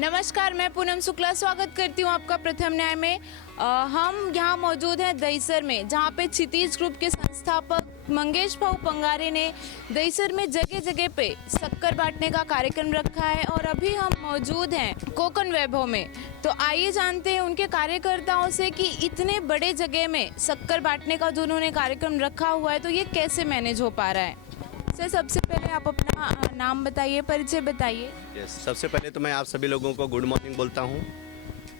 नमस्कार, मैं पूनम शुक्ला स्वागत करती हूँ आपका प्रथम न्याय में। हम यहाँ मौजूद हैं दहीसर में, जहाँ पे क्षितिज ग्रुप के संस्थापक मंगेश भाऊ पंगारे ने दहीसर में जगह जगह पे शक्कर बांटने का कार्यक्रम रखा है और अभी हम मौजूद हैं कोकण वैभव में। तो आइए जानते हैं उनके कार्यकर्ताओं से कि इतने बड़े जगह में शक्कर बांटने का जो उन्होंने कार्यक्रम रखा हुआ है तो ये कैसे मैनेज हो पा रहा है। सर, सबसे पहले आप अपना नाम बताइए, परिचय बताइए। सबसे पहले तो मैं आप सभी लोगों को गुड मॉर्निंग बोलता हूं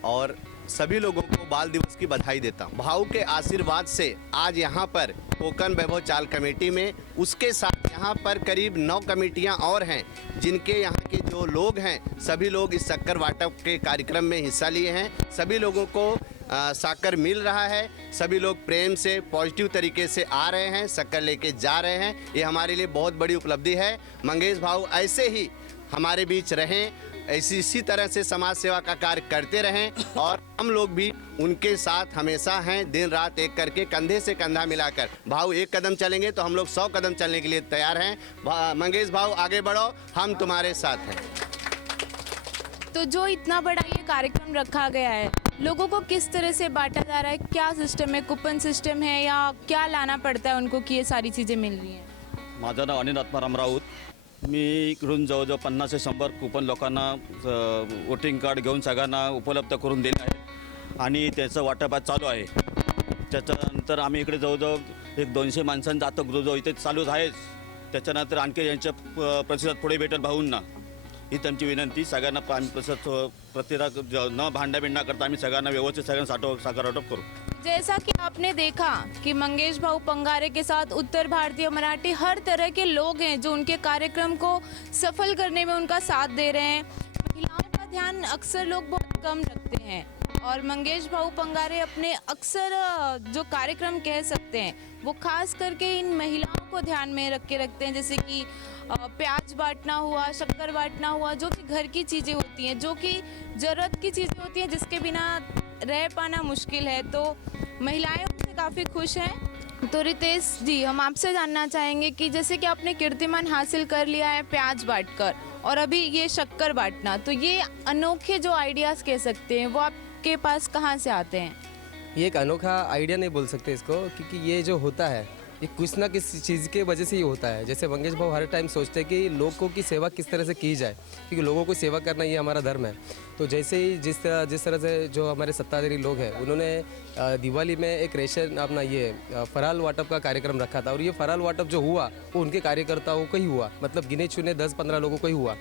और सभी लोगों को बाल दिवस की बधाई देता हूं। भाऊ के आशीर्वाद से आज यहां पर कोकण वैभव चाल कमेटी में, उसके साथ यहां पर करीब 9 कमेटियां और हैं जिनके यहां के जो लोग हैं सभी लोग इस शक्कर वाटप के कार्यक्रम में हिस्सा लिए हैं। सभी लोगों को शक्कर मिल रहा है, सभी लोग प्रेम से पॉजिटिव तरीके से आ रहे हैं, शक्कर लेके जा रहे हैं। ये हमारे लिए बहुत बड़ी उपलब्धि है। मंगेश भाऊ ऐसे ही हमारे बीच रहें, इसी तरह से समाज सेवा का कार्य करते रहें और हम लोग भी उनके साथ हमेशा हैं, दिन रात एक करके कंधे से कंधा मिलाकर। भाऊ एक कदम चलेंगे तो हम लोग 100 कदम चलने के लिए तैयार हैं। मंगेश भाऊ आगे बढ़ो, हम तुम्हारे साथ हैं। तो जो इतना बड़ा ये कार्यक्रम रखा गया है, लोगों को किस तरह से बांटा जा रहा है, क्या सिस्टम है, कूपन सिस्टम है या क्या लाना पड़ता है उनको कि ये सारी चीज़ें मिल रही हैं? माझं नाव अनिल आत्माराम राऊत। मी इकडून जवळजवळ 50 ते 100 कूपन लोकांना वोटिंग कार्ड घेऊन सगळ्यांना उपलब्ध करून दिले आहे आणि त्याचं वाटप आज चालू आहे। त्याच्यानंतर आम्ही इकडे जवळजवळ एक 200 माणसांचा आता जो इथे चालूच आहेच। त्याच्यानंतर आणखी यांच्या प्रतिसाद पुढे भेटेल भाऊंना, ही त्यांची विनंती। सगळ्यांना प्रतिसाद न भांडा करता आम्ही सगळ्यांना व्यवस्थित सगळ्यांना साखर वाटप करू। जैसा कि आपने देखा कि मंगेश भाऊ पंगारे के साथ उत्तर भारतीय मराठी हर तरह के लोग हैं जो उनके कार्यक्रम को सफल करने में उनका साथ दे रहे हैं। महिलाओं का ध्यान अक्सर लोग बहुत कम रखते हैं और मंगेश भाऊ पंगारे अपने अक्सर जो कार्यक्रम कह सकते हैं वो खास करके इन महिलाओं को ध्यान में रख के रखते हैं, जैसे कि प्याज बांटना हुआ, शक्कर बांटना हुआ, जो कि घर की चीज़ें होती हैं, जो कि ज़रूरत की चीज़ें होती हैं, जिसके बिना रह पाना मुश्किल है। तो महिलाएं उनसे काफ़ी खुश हैं। तो रितेश जी, हम आपसे जानना चाहेंगे कि जैसे कि आपने कीर्तिमान हासिल कर लिया है प्याज बांटकर और अभी ये शक्कर बांटना, तो ये अनोखे जो आइडियाज़ कह सकते हैं वो आपके पास कहाँ से आते हैं? ये एक अनोखा आइडिया नहीं बोल सकते इसको, क्योंकि ये जो होता है ये कुछ ना किस चीज़ के वजह से ही होता है। जैसे मंगेश भाऊ हर टाइम सोचते हैं कि लोगों की सेवा किस तरह से की जाए, क्योंकि लोगों को सेवा करना ये हमारा धर्म है। तो जैसे ही जिस तरह से जो हमारे सत्ताधारी लोग हैं उन्होंने दिवाली में एक रेशन अपना ये फराल वाटप का कार्यक्रम रखा था और ये फराल वाटप जो हुआ वो उनके कार्यकर्ताओं को ही हुआ, मतलब गिने चुने 10-15 लोगों को ही हुआ।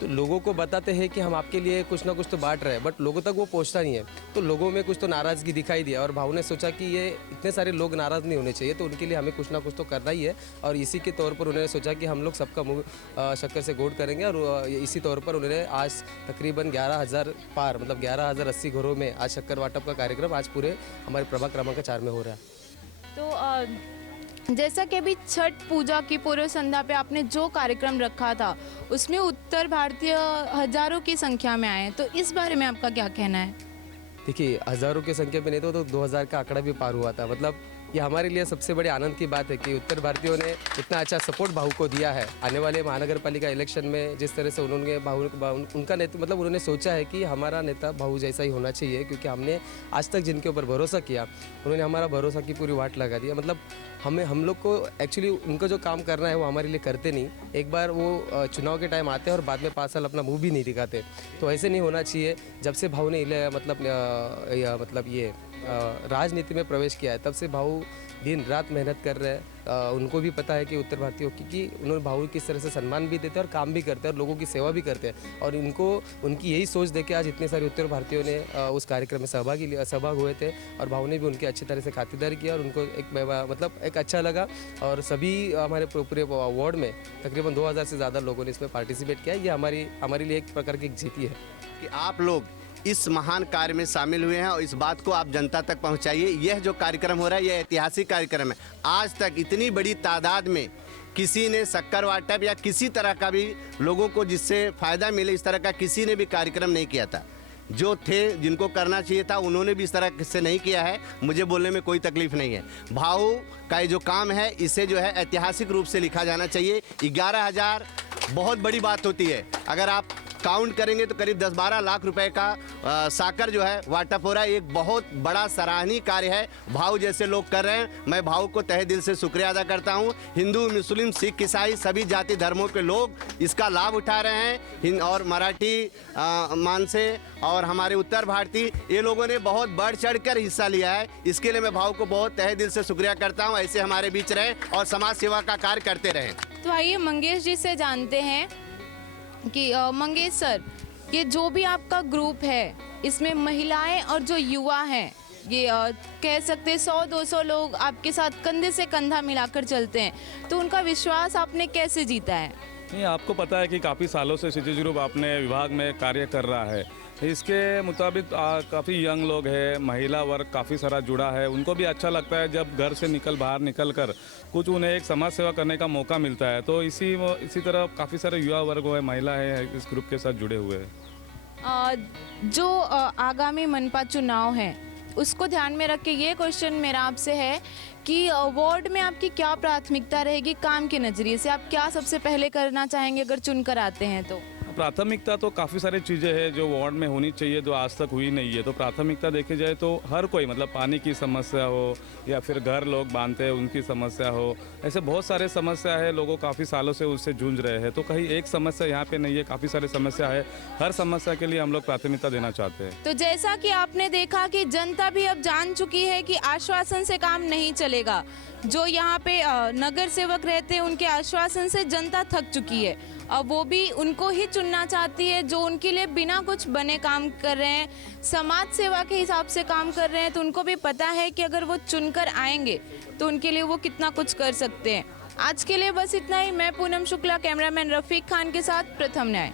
तो लोगों को बताते हैं कि हम आपके लिए कुछ ना कुछ तो बांट रहे हैं, बट लोगों तक वो पहुंचता नहीं है। तो लोगों में कुछ तो नाराज़गी दिखाई दिया और भाऊ ने सोचा कि ये इतने सारे लोग नाराज़ नहीं होने चाहिए, तो उनके लिए हमें कुछ ना कुछ तो करना ही है। और इसी के तौर पर उन्होंने सोचा कि हम लोग सबका मुँह शक्कर से गोड करेंगे और इसी तौर पर उन्होंने आज तकरीबन 11,000 पार, मतलब 11,080 घरों में आज शक्कर वाटप का कार्यक्रम आज पूरे हमारे प्रभाग क्रमांक 4 में हो रहा है। तो जैसा कि अभी छठ पूजा की पूर्व संध्या पे आपने जो कार्यक्रम रखा था उसमें उत्तर भारतीय हजारों की संख्या में आए, तो इस बारे में आपका क्या कहना है? देखिए, हज़ारों की संख्या में नहीं तो 2000 का आंकड़ा भी पार हुआ था। मतलब ये हमारे लिए सबसे बड़े आनंद की बात है कि उत्तर भारतीयों ने इतना अच्छा सपोर्ट भाऊ को दिया है। आने वाले महानगर पालिका इलेक्शन में जिस तरह से उन्होंने उनका नेता, मतलब उन्होंने सोचा है कि हमारा नेता भाऊ जैसा ही होना चाहिए, क्योंकि हमने आज तक जिनके ऊपर भरोसा किया उन्होंने हमारा भरोसा की पूरी वाट लगा दिया। मतलब हम लोग को एक्चुअली उनको जो काम करना है वो हमारे लिए करते नहीं, एक बार वो चुनाव के टाइम आते हैं और बाद में 5 साल अपना मुँह भी नहीं दिखाते। तो ऐसे नहीं होना चाहिए। जब से भाऊ ने मतलब ये राजनीति में प्रवेश किया है तब से भाऊ दिन रात मेहनत कर रहे हैं। उनको भी पता है कि उत्तर भारतीयों की उन्होंने भाऊ किस तरह से सम्मान भी देते हैं और काम भी करते हैं और लोगों की सेवा भी करते हैं। और इनको उनकी यही सोच देके आज इतने सारे उत्तर भारतीयों ने उस कार्यक्रम में सहभाग हुए थे और भाऊ ने भी उनकी अच्छी तरह से खातिरदारी किया और उनको एक अच्छा लगा। और सभी हमारे पूरे वार्ड में तकरीबन 2000 से ज़्यादा लोगों ने इसमें पार्टिसिपेट किया। ये हमारे लिए एक प्रकार की जीत ही है कि आप लोग इस महान कार्य में शामिल हुए हैं और इस बात को आप जनता तक पहुंचाइए। यह जो कार्यक्रम हो रहा है यह ऐतिहासिक कार्यक्रम है। आज तक इतनी बड़ी तादाद में किसी ने शक्कर वाटप या किसी तरह का भी लोगों को जिससे फ़ायदा मिले इस तरह का किसी ने भी कार्यक्रम नहीं किया था। जो थे जिनको करना चाहिए था उन्होंने भी इस तरह से नहीं किया है। मुझे बोलने में कोई तकलीफ नहीं है। भाऊ का जो काम है इसे जो है ऐतिहासिक रूप से लिखा जाना चाहिए। 11,000 बहुत बड़ी बात होती है। अगर आप काउंट करेंगे तो करीब 10-12 लाख रुपए का साकर जो है वाटापोरा एक बहुत बड़ा सराहनीय कार्य है भाव जैसे लोग कर रहे हैं। मैं भाव को तहे दिल से शुक्रिया अदा करता हूं। हिंदू, मुस्लिम, सिख, ईसाई सभी जाति धर्मों के लोग इसका लाभ उठा रहे हैं और मराठी मानसे और हमारे उत्तर भारतीय ये लोगों ने बहुत बढ़ चढ़ कर हिस्सा लिया है। इसके लिए मैं भाव को बहुत तहे दिल से शुक्रिया करता हूँ। ऐसे हमारे बीच रहे और समाज सेवा का कार्य करते रहें। तो आइए मंगेश जी से जानते हैं कि मंगेश सर, ये जो भी आपका ग्रुप है इसमें महिलाएं और जो युवा हैं ये कह सकते हैं 100-200 लोग आपके साथ कंधे से कंधा मिलाकर चलते हैं, तो उनका विश्वास आपने कैसे जीता है? नहीं, आपको पता है कि काफ़ी सालों से सिटी ग्रुप अपने विभाग में कार्य कर रहा है। इसके मुताबिक काफ़ी यंग लोग हैं, महिला वर्ग काफ़ी सारा जुड़ा है। उनको भी अच्छा लगता है जब घर से बाहर निकल कर कुछ उन्हें एक समाज सेवा करने का मौका मिलता है। तो इसी तरह काफ़ी सारे युवा वर्ग है, महिलाएं हैं इस ग्रुप के साथ जुड़े हुए हैं। जो आगामी मनपा चुनाव हैं उसको ध्यान में रख के ये क्वेश्चन मेरा आपसे है कि वार्ड में आपकी क्या प्राथमिकता रहेगी? काम के नज़रिए से आप क्या सबसे पहले करना चाहेंगे अगर चुनकर आते हैं तो? प्राथमिकता तो काफ़ी सारी चीज़ें हैं जो वार्ड में होनी चाहिए जो आज तक हुई नहीं है। तो प्राथमिकता देखी जाए तो हर कोई मतलब पानी की समस्या हो या फिर घर लोग बांधते हैं उनकी समस्या हो, ऐसे बहुत सारे समस्या है। लोगों काफ़ी सालों से उससे जूझ रहे हैं। तो कहीं एक समस्या यहाँ पे नहीं है, काफ़ी सारी समस्या है। हर समस्या के लिए हम लोग प्राथमिकता देना चाहते हैं। तो जैसा कि आपने देखा कि जनता भी अब जान चुकी है कि आश्वासन से काम नहीं चलेगा। जो यहाँ पे नगर सेवक रहते हैं उनके आश्वासन से जनता थक चुकी है। अब वो भी उनको ही चुनना चाहती है जो उनके लिए बिना कुछ बने काम कर रहे हैं, समाज सेवा के हिसाब से काम कर रहे हैं। तो उनको भी पता है कि अगर वो चुनकर आएंगे तो उनके लिए वो कितना कुछ कर सकते हैं। आज के लिए बस इतना ही। मैं पूनम शुक्ला, कैमरामैन रफीक खान के साथ प्रथम न्याय।